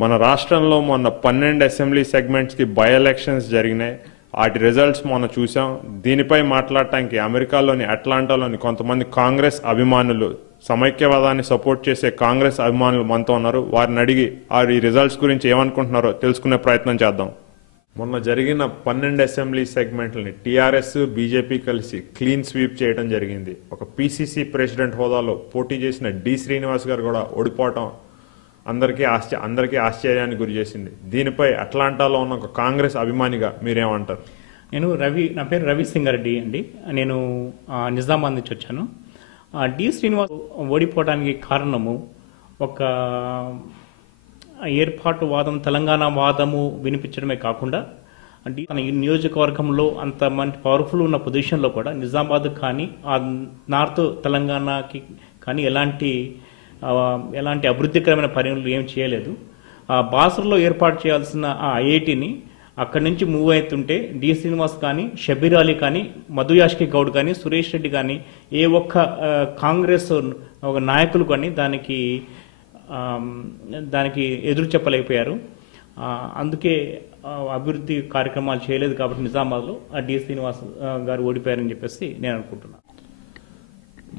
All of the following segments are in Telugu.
మన రాష్ట్రంలో మొన్న 12 అసెంబ్లీ సెగ్మెంట్స్కి బై ఎలక్షన్స్ జరిగినాయి. వాటి రిజల్ట్స్ మొన్న చూసాం. దీనిపై మాట్లాడటానికి అమెరికాలోని అట్లాంటాలోని కొంతమంది కాంగ్రెస్ అభిమానులు, సమైక్యవాదాన్ని సపోర్ట్ చేసే కాంగ్రెస్ అభిమానులు మనతో ఉన్నారు. వారిని అడిగి ఈ రిజల్ట్స్ గురించి ఏమనుకుంటున్నారో తెలుసుకునే ప్రయత్నం చేద్దాం. మొన్న జరిగిన 12 అసెంబ్లీ సెగ్మెంట్లని టీఆర్ఎస్ బీజేపీ కలిసి క్లీన్ స్వీప్ చేయడం జరిగింది. ఒక పీసీసీ ప్రెసిడెంట్ హోదాలో పోటీ చేసిన డి శ్రీనివాస్ గారు కూడా ఓడిపోవటం అందరికీ ఆశ్చర్యానికి గురి చేసింది. దీనిపై అట్లాంటాలో ఉన్న ఒక కాంగ్రెస్ అభిమానిగా మీరేమంటారు? నా పేరు రవి సింగారెడ్డి అండి. నేను నిజామాబాద్ నుంచి వచ్చాను. డి శ్రీనివాస్ ఓడిపోవడానికి కారణము ఒక ఏర్పాటు వాదం, తెలంగాణ వాదము వినిపించడమే కాకుండా తన నియోజకవర్గంలో అంత మంచి పవర్ఫుల్ ఉన్న పొజిషన్లో కూడా నిజామాబాద్ కానీ ఆ నార్త్ తెలంగాణకి కానీ ఎలాంటి అభివృద్ధికరమైన పనులు ఏం చేయలేదు. బాసర్లో ఏర్పాటు చేయాల్సిన ఆ ఐఐటిని అక్కడి నుంచి మూవ్ అవుతుంటే డి శ్రీనివాస్ కానీ, షబీర్ అలీ కానీ, మధు యాష్కి గౌడ్ కానీ, సురేష్ రెడ్డి కానీ ఏ ఒక్క కాంగ్రెస్ ఒక నాయకులు కానీ దానికి ఎదురు చెప్పలేకపోయారు. అందుకే అభివృద్ధి కార్యక్రమాలు చేయలేదు కాబట్టి నిజామాబాద్లో డి శ్రీనివాస్ గారు ఓడిపోయారని చెప్పేసి నేను అనుకుంటున్నాను.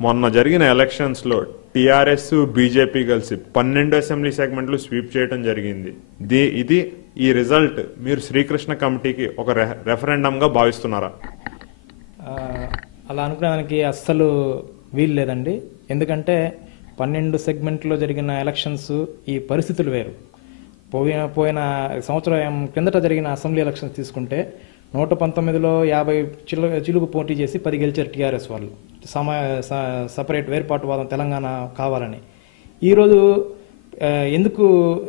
మొన్న జరిగిన ఎలక్షన్స్లో టీఆర్ఎస్ బీజేపీ కలిసి 12 అసెంబ్లీ సెగ్మెంట్లు స్వీప్ చేయడం జరిగింది. ఈ రిజల్ట్ మీరు శ్రీకృష్ణ కమిటీకి ఒక రెఫరెండంగా భావిస్తున్నారా? అలా అనుకోవడానికి అస్సలు వీలు లేదండి. ఎందుకంటే 12 సెగ్మెంట్లో జరిగిన ఎలక్షన్స్ ఈ పరిస్థితులు వేరు. పోయిన సంవత్సరం కిందట జరిగిన అసెంబ్లీ ఎలక్షన్స్ తీసుకుంటే 119లో 50 చిలుగు పోటీ చేసి 10 గెలిచారు టీఆర్ఎస్ వాళ్ళు, సపరేట్ వేర్పాటువాదం తెలంగాణ కావాలని. ఈరోజు ఎందుకు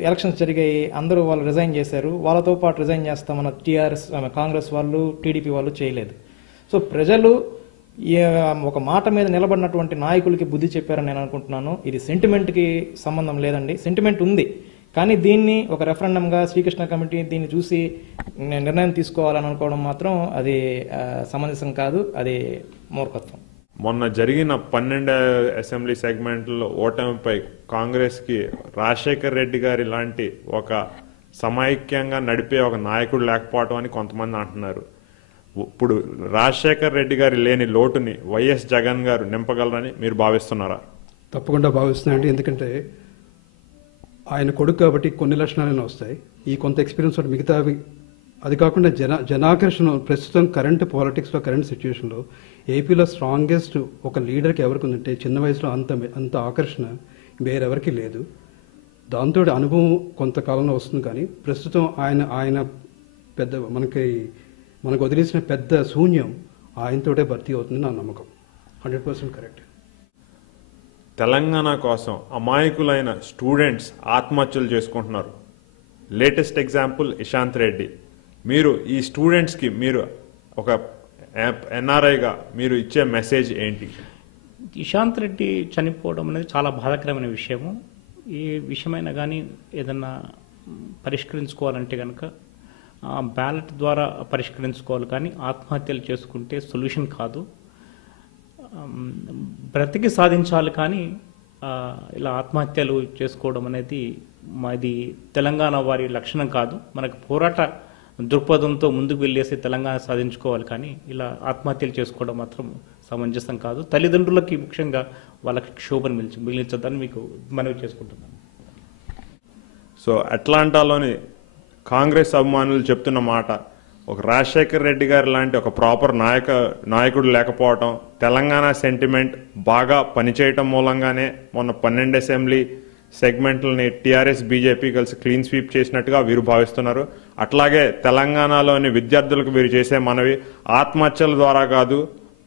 ఎలక్షన్స్ జరిగాయి? అందరూ వాళ్ళు రిజైన్ చేశారు. వాళ్ళతో పాటు రిజైన్ చేస్తామన్న కాంగ్రెస్ వాళ్ళు, టీడీపీ వాళ్ళు చేయలేదు. సో ప్రజలు ఒక మాట మీద నిలబడినటువంటి నాయకులకి బుద్ధి చెప్పారని నేను అనుకుంటున్నాను. ఇది సెంటిమెంట్కి సంబంధం లేదండి. సెంటిమెంట్ ఉంది, కానీ దీన్ని ఒక రెఫరెండంగా శ్రీకృష్ణ కమిటీ దీన్ని చూసి నిర్ణయం తీసుకోవాలని అనుకోవడం మాత్రం అది సమంజసం కాదు, అది మూర్ఖత్వం. మొన్న జరిగిన 12 అసెంబ్లీ సెగ్మెంట్లో ఓటమిపై కాంగ్రెస్కి రాజశేఖర్ రెడ్డి గారి లాంటి ఒక సమైక్యంగా నడిపే ఒక నాయకుడు లేకపోవటం అని కొంతమంది అంటున్నారు. ఇప్పుడు రాజశేఖర్ రెడ్డి గారి లేని లోటుని వైఎస్ జగన్ గారు నింపగలరని మీరు భావిస్తున్నారా? తప్పకుండా భావిస్తున్నానండి. ఎందుకంటే ఆయన కొడుకు కాబట్టి కొన్ని లక్షణాలైనా వస్తాయి. ఈ కొంత ఎక్స్పీరియన్స్ తోటి మిగతావి, అది కాకుండా జనాకర్షణ ప్రస్తుతం కరెంట్ పాలిటిక్స్లో, కరెంట్ సిచ్యువేషన్లో ఏపీలో స్ట్రాంగెస్ట్ ఒక లీడర్కి ఎవరికి ఉందంటే చిన్న వయసులో అంత ఆకర్షణ వేరెవరికి లేదు. దాంతో అనుభవం కొంతకాలంలో వస్తుంది, కానీ ప్రస్తుతం ఆయన పెద్ద మనకు వదిలేసిన పెద్ద శూన్యం ఆయనతోటే భర్తీ అవుతుంది నా నమ్మకం. 100% కరెక్ట్. తెలంగాణ కోసం అమాయకులైన స్టూడెంట్స్ ఆత్మహత్యలు చేసుకుంటున్నారు. Latest example Ishant Reddy. మీరు ఈ స్టూడెంట్స్కి మీరు ఒక ఎన్ఆర్ఐగా మీరు ఇచ్చే మెసేజ్ ఏంటి? ఇషాంత్ రెడ్డి చనిపోవడం అనేది చాలా బాధాకరమైన విషయము. ఏ విషయమైనా కానీ ఏదన్నా పరిష్కరించుకోవాలంటే కనుక బ్యాలెట్ ద్వారా పరిష్కరించుకోవాలి, కానీ ఆత్మహత్యలు చేసుకుంటే సొల్యూషన్ కాదు. బ్రతికి సాధించాలి, కానీ ఇలా ఆత్మహత్యలు చేసుకోవడం అనేది మాది తెలంగాణ వారి లక్షణం కాదు. మనకు పోరాట దృక్పథంతో ముందుకు వెళ్ళేసి తెలంగాణ సాధించుకోవాలి, కానీ ఇలా ఆత్మహత్యలు చేసుకోవడం మాత్రం సమంజసం కాదు. తల్లిదండ్రులకి ముఖ్యంగా వాళ్ళకి క్షోభను మిగిలించద్దని మీకు మనవి చేసుకుంటున్నాను. సో అట్లాంటాలోని కాంగ్రెస్ అభిమానులు చెప్తున్న మాట, ఒక రాజశేఖర్ రెడ్డి గారు లాంటి ఒక ప్రాపర్ నాయకుడు లేకపోవటం, తెలంగాణ సెంటిమెంట్ బాగా పనిచేయటం మూలంగానే మొన్న 12 అసెంబ్లీ సెగ్మెంట్లని టీఆర్ఎస్ బీజేపీ కలిసి క్లీన్ స్వీప్ చేసినట్టుగా వీరు భావిస్తున్నారు. అట్లాగే తెలంగాణలోని విద్యార్థులకు వీరు చేసే మనవి ఆత్మహత్యల ద్వారా కాదు,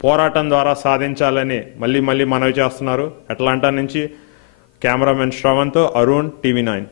పోరాటం ద్వారా సాధించాలని మళ్ళీ మనవి చేస్తున్నారు. అట్లాంటా నుంచి కెమెరామెన్ శ్రవణ్తో అరుణ్, TV9.